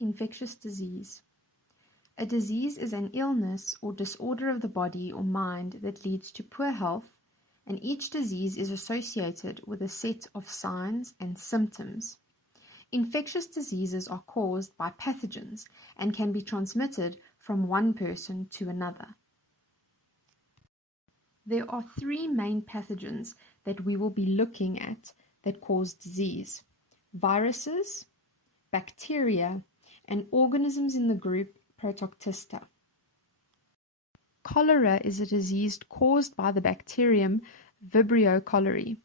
Infectious disease. A disease is an illness or disorder of the body or mind that leads to poor health, and each disease is associated with a set of signs and symptoms. Infectious diseases are caused by pathogens and can be transmitted from one person to another. There are three main pathogens that we will be looking at that cause disease: viruses, bacteria, and organisms in the group Protoctista. Cholera is a disease caused by the bacterium Vibrio cholerae.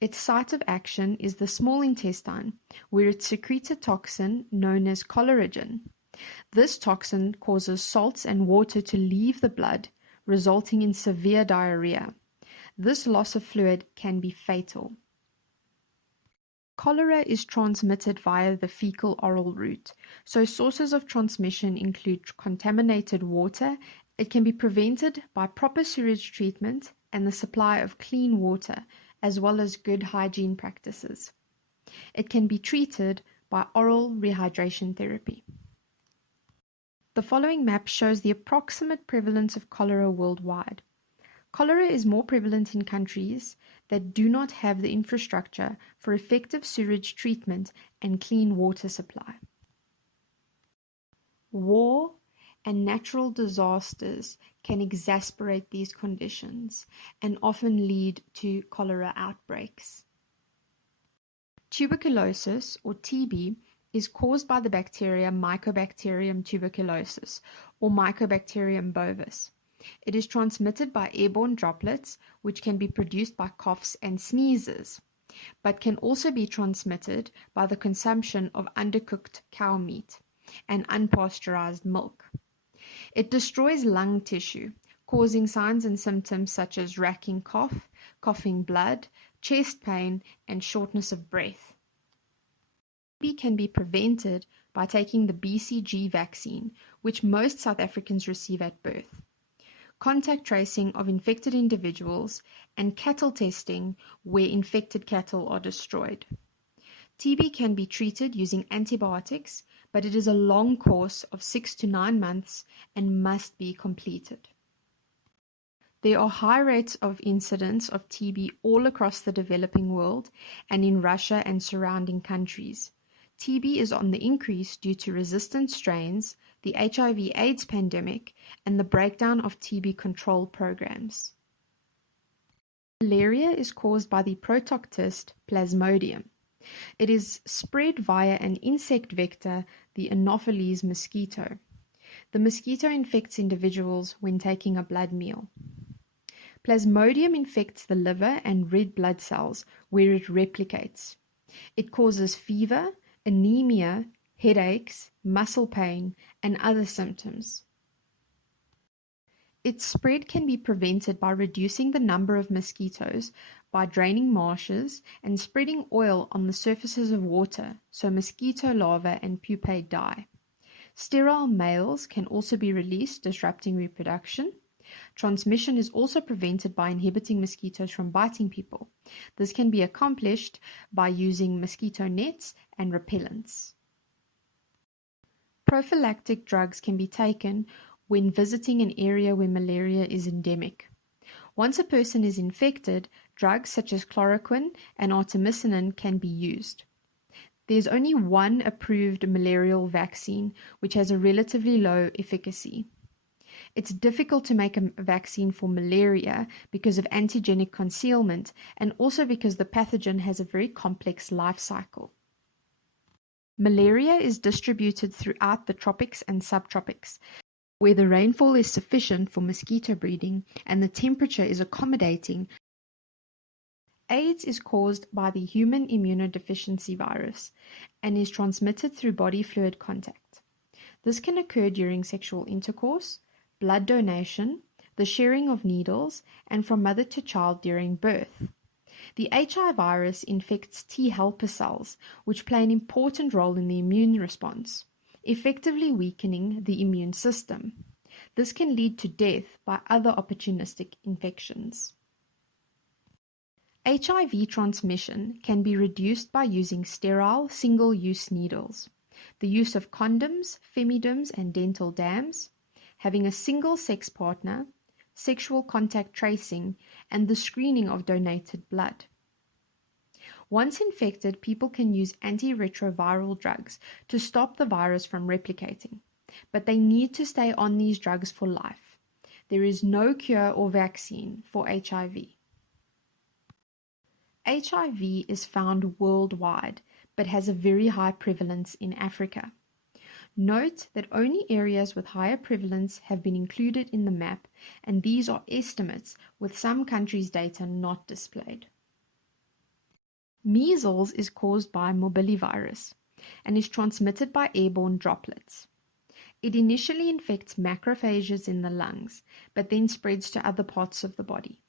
Its site of action is the small intestine, where it secretes a toxin known as choleragen. This toxin causes salts and water to leave the blood, resulting in severe diarrhea. This loss of fluid can be fatal. Cholera is transmitted via the fecal-oral route, so sources of transmission include contaminated water. It can be prevented by proper sewage treatment and the supply of clean water, as well as good hygiene practices. It can be treated by oral rehydration therapy. The following map shows the approximate prevalence of cholera worldwide. Cholera is more prevalent in countries that do not have the infrastructure for effective sewage treatment and clean water supply. War and natural disasters can exacerbate these conditions and often lead to cholera outbreaks. Tuberculosis, or TB, is caused by the bacteria Mycobacterium tuberculosis or Mycobacterium bovis. It is transmitted by airborne droplets, which can be produced by coughs and sneezes, but can also be transmitted by the consumption of undercooked cow meat and unpasteurized milk. It destroys lung tissue, causing signs and symptoms such as racking cough, coughing blood, chest pain, and shortness of breath. TB can be prevented by taking the BCG vaccine, which most South Africans receive at birth, contact tracing of infected individuals, and cattle testing where infected cattle are destroyed. TB can be treated using antibiotics, but it is a long course of 6 to 9 months and must be completed. There are high rates of incidence of TB all across the developing world and in Russia and surrounding countries. TB is on the increase due to resistant strains, the HIV/AIDS pandemic, and the breakdown of TB control programs. Malaria is caused by the Protoctist Plasmodium. It is spread via an insect vector, the Anopheles mosquito. The mosquito infects individuals when taking a blood meal. Plasmodium infects the liver and red blood cells, where it replicates. It causes fever, anemia, headaches, muscle pain, and other symptoms. Its spread can be prevented by reducing the number of mosquitoes, by draining marshes, and spreading oil on the surfaces of water so mosquito larvae and pupae die. Sterile males can also be released, disrupting reproduction. Transmission is also prevented by inhibiting mosquitoes from biting people. This can be accomplished by using mosquito nets and repellents. Prophylactic drugs can be taken when visiting an area where malaria is endemic. Once a person is infected, drugs such as chloroquine and artemisinin can be used. There is only one approved malarial vaccine, which has a relatively low efficacy. It's difficult to make a vaccine for malaria because of antigenic concealment and also because the pathogen has a very complex life cycle. Malaria is distributed throughout the tropics and subtropics, where the rainfall is sufficient for mosquito breeding and the temperature is accommodating. AIDS is caused by the human immunodeficiency virus and is transmitted through body fluid contact. This can occur during sexual intercourse, blood donation, the sharing of needles, and from mother to child during birth. The HIV virus infects T helper cells, which play an important role in the immune response, effectively weakening the immune system. This can lead to death by other opportunistic infections. HIV transmission can be reduced by using sterile, single-use needles. the use of condoms, femidoms, and dental dams, having a single sex partner, sexual contact tracing, and the screening of donated blood. Once infected, people can use antiretroviral drugs to stop the virus from replicating, but they need to stay on these drugs for life. There is no cure or vaccine for HIV. HIV is found worldwide, but has a very high prevalence in Africa. Note that only areas with higher prevalence have been included in the map, and these are estimates with some countries' data not displayed. Measles is caused by morbillivirus and is transmitted by airborne droplets. It initially infects macrophages in the lungs, but then spreads to other parts of the body.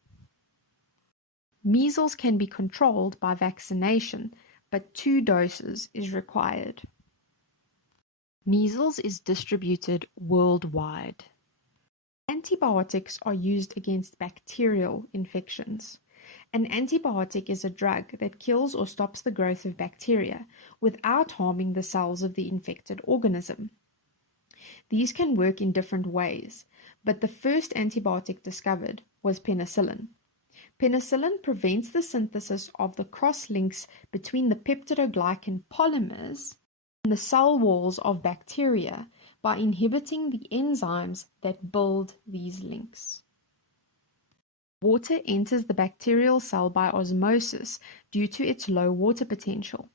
Measles can be controlled by vaccination, but 2 doses is required. Measles is distributed worldwide. Antibiotics are used against bacterial infections. An antibiotic is a drug that kills or stops the growth of bacteria without harming the cells of the infected organism. These can work in different ways, but the first antibiotic discovered was penicillin. Penicillin prevents the synthesis of the cross-links between the peptidoglycan polymers and the cell walls of bacteria by inhibiting the enzymes that build these links. Water enters the bacterial cell by osmosis due to its low water potential.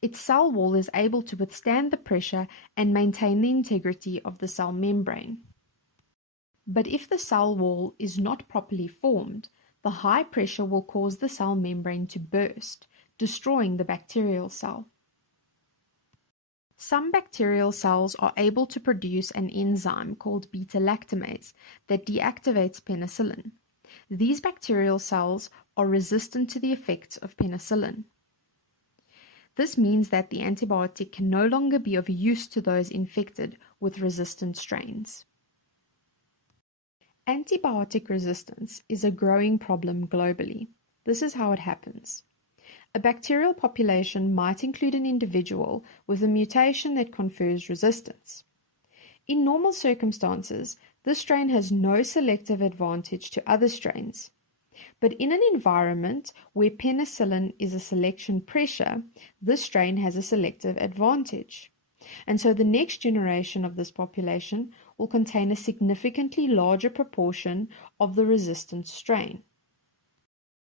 Its cell wall is able to withstand the pressure and maintain the integrity of the cell membrane. But if the cell wall is not properly formed, the high pressure will cause the cell membrane to burst, destroying the bacterial cell. Some bacterial cells are able to produce an enzyme called beta-lactamase that deactivates penicillin. These bacterial cells are resistant to the effects of penicillin. This means that the antibiotic can no longer be of use to those infected with resistant strains. Antibiotic resistance is a growing problem globally. This is how it happens. A bacterial population might include an individual with a mutation that confers resistance. In normal circumstances, this strain has no selective advantage to other strains. But in an environment where penicillin is a selection pressure, this strain has a selective advantage. And so the next generation of this population will contain a significantly larger proportion of the resistant strain.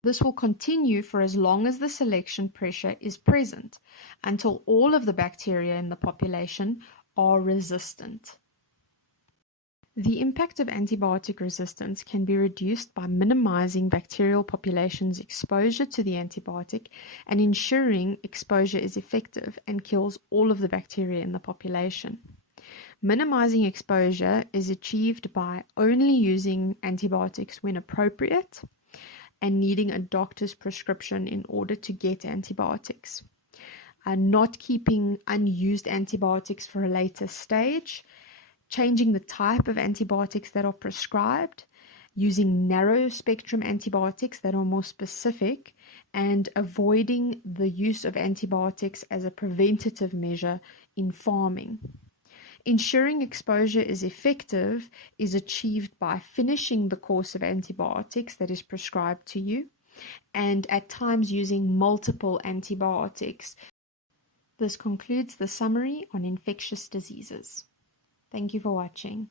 This will continue for as long as the selection pressure is present, until all of the bacteria in the population are resistant. The impact of antibiotic resistance can be reduced by minimizing bacterial populations' exposure to the antibiotic and ensuring exposure is effective and kills all of the bacteria in the population. Minimizing exposure is achieved by only using antibiotics when appropriate and needing a doctor's prescription in order to get antibiotics. Not keeping unused antibiotics for a later stage, changing the type of antibiotics that are prescribed, using narrow spectrum antibiotics that are more specific, and avoiding the use of antibiotics as a preventative measure in farming. Ensuring exposure is effective is achieved by finishing the course of antibiotics that is prescribed to you, and at times using multiple antibiotics. This concludes the summary on infectious diseases. Thank you for watching.